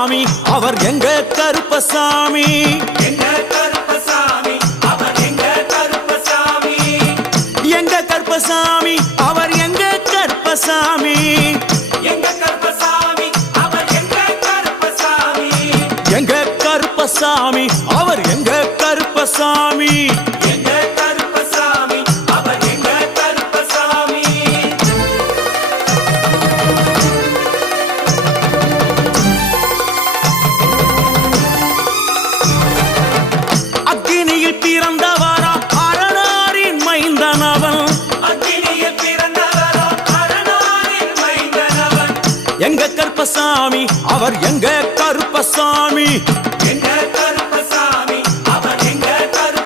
கருப்பசாமி அவர் எங்க கருப்பசாமி எங்க கருப்பசாமி அவர் எங்க கருப்பசாமி எங்க கருப்பசாமி அவர் எங்க கருப்பசாமி எங்க கருப்பசாமி அவர் எங்க கருப்பசாமி எங்க கருப்பசாமி அவர் எங்க கருப்பசாமி எங்க கருப்பசாமி அவர் எங்க கருப்பசாமி அக்கினியில் பிறந்தவரா அரணாரின் மைந்தனவன் அக்கினியில் பிறந்தவரோ அரணாரின் மைந்தனவன் எங்க கருப்பசாமி அவர் எங்க கருப்பசாமி